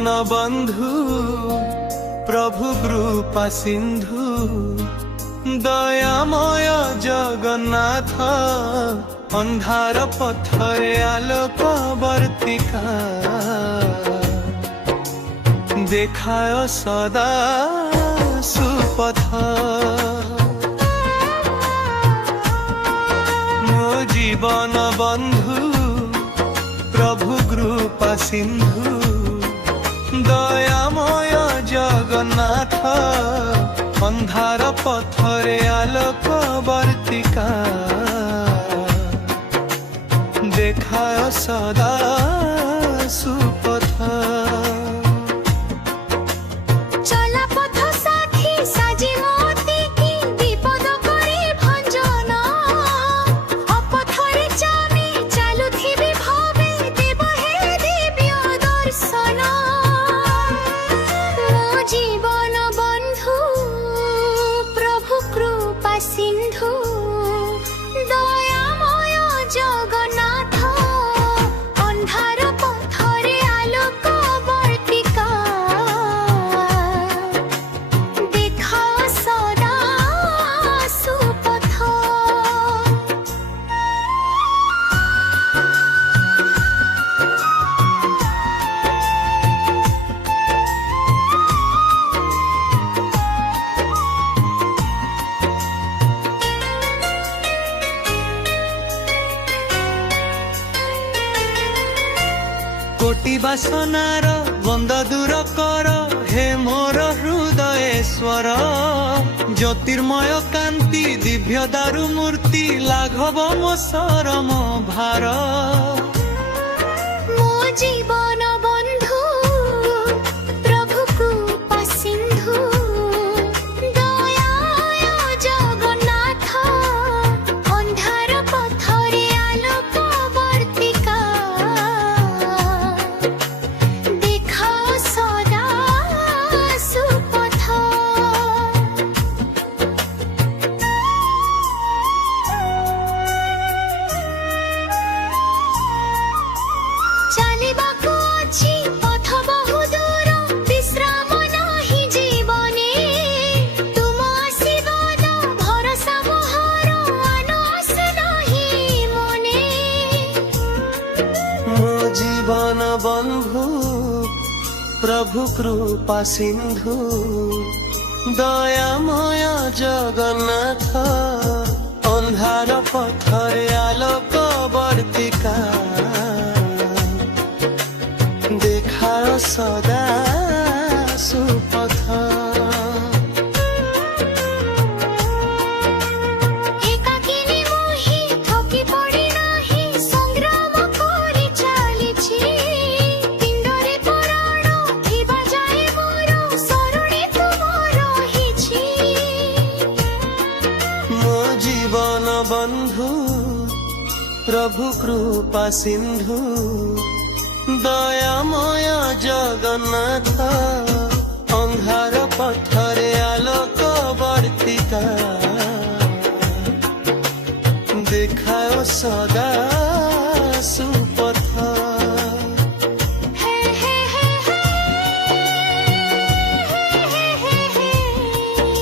জীবন বন্ধু প্রভু কৃপা সিন্ধু দয়াময় জগন্নাথ ଅନ୍ଧାର ପଥରେ ଆଲୋକ ବର୍ତ୍ତିକା ଦେଖାୟ ସଦା ସୁପଥ ମୋ ଜୀବନ ବନ୍ଧୁ ପ୍ରଭୁ କୃପା ସିନ୍ଧୁ ଦୟାମୟ ଜଗନ୍ନାଥ ଅନ୍ଧାର ପଥରେ ଆଲୋକ ବର୍ତ୍ତିକା ଦେଖାୟ ସଦା ସୁପଥ কোটি বাসনার বন্ধ দূর কর হে মোর হৃদয়েশ্বর জ্যোতির্ময় কান্তি দিব্য দারু মূর্তি লাঘব মো শরম ভার মো জীবন বন্ধু প্রভু কৃপা সিন্ধু দয়াময় জগন্নাথ ଅନ୍ଧାର ପଥରେ ଆଲୋକ ବର୍ତ୍ତିକା ଦେଖାଅ ସଦା ସୁପଥ ଚାଲିବାକୁ ଅଛି ପଥ ବହୁ ଦୂର ବିଶ୍ରାମ ନାହିଁ ଜୀବନେ ତୁମ ଆଶୀର୍ବାଦ ଭରସା ମୋହର ଆନ ଆଶା ନାହିଁ ମନେ ମୋ ଜୀବନ ବନ୍ଧୁ ପ୍ରଭୁ କୃପା ସିନ୍ଧୁ ଦୟାମୟ ଜଗନ୍ନାଥ ଅନ୍ଧାର ପଥରେ ଆଲୋକ ବର୍ତ୍ତିକା ଦେଖାୟ ସଦା ସୁପଥ ଏକାକିନୀ ମୋହି ଥକି ପଡ଼ି ନାହିଁ ସଂଗ୍ରାମ କରି ଚାଲିଛି ପିଣ୍ଡରେ ପ୍ରାଣ ଥିବା ଯାଏ ମୋର ଶରଣେ ତୁମ ରହିଛି ମୋ ଜୀବନ ବନ୍ଧୁ ପ୍ରଭୁ କୃପା ସିନ୍ଧୁ ଦୟାମୟ ଜଗନ୍ନାଥ ଅନ୍ଧାର ପଥରେ ଆଲୋକ ବର୍ତ୍ତିକା ଦେଖାୟ ସଦା ସୁପଥ ହେ ହେ ହେ ହେ ହେ ହେ ହେ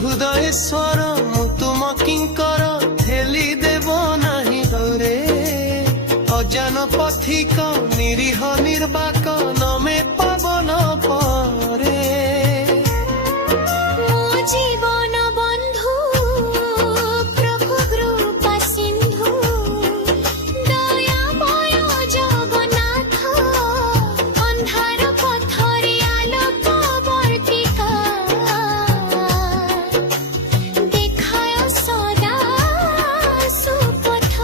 ହୃଦୟେଶ୍ୱର ମୁଁ ତୁମ କିଙ୍କର ଠେଲି ଦେବ ନାହିଁ ଡରେ ଅଜାନ ପଥିକ ନିରୀହ ନିର୍ବାକ ନମେ ପବନ ପରେ ମୋ ଜୀବନ ବନ୍ଧୁ ପ୍ରଭୁ କୃପା ସିନ୍ଧୁ ଦୟାମୟ ଜଗନ୍ନାଥ ଅନ୍ଧାର ପଥରେ ଆଲୋକ ବର୍ତ୍ତିକା ଦେଖାୟ ସଦା ସୁପଥ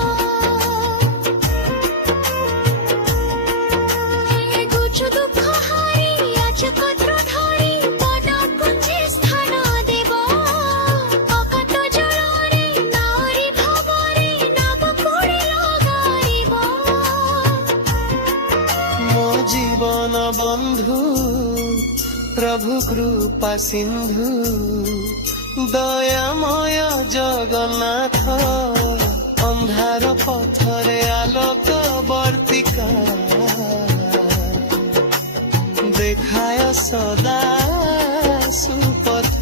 ଗୁଛୁ প্রভু কৃপা সিন্ধু দয়াময় জগন্নাথ ଅନ୍ଧାର ପଥରେ ଆଲୋକ ବର୍ତ୍ତିକା ଦେଖାୟ ସଦା ସୁପଥ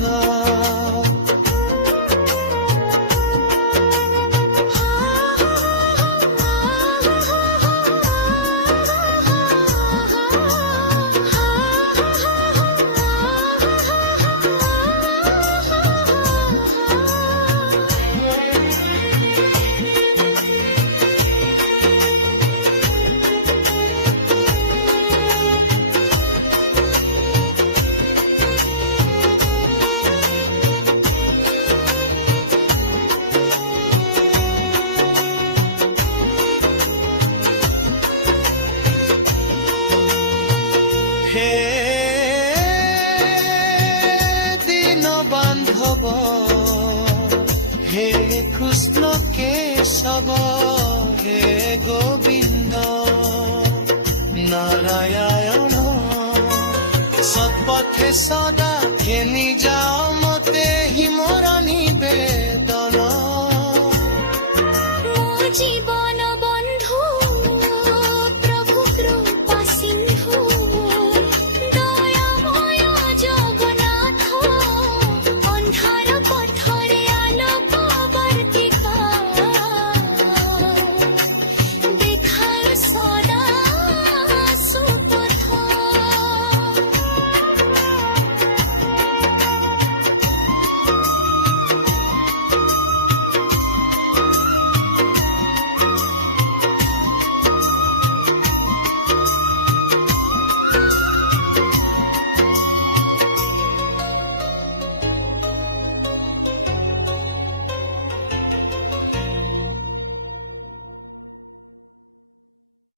হে দীন বান্ধব হে কৃষ্ণ কেশব হে গোবিন্দ নারায়ণ সৎপথে সদা ঘেনি যাও মতে হিমর নিবেদন ମୋ ଜୀବନ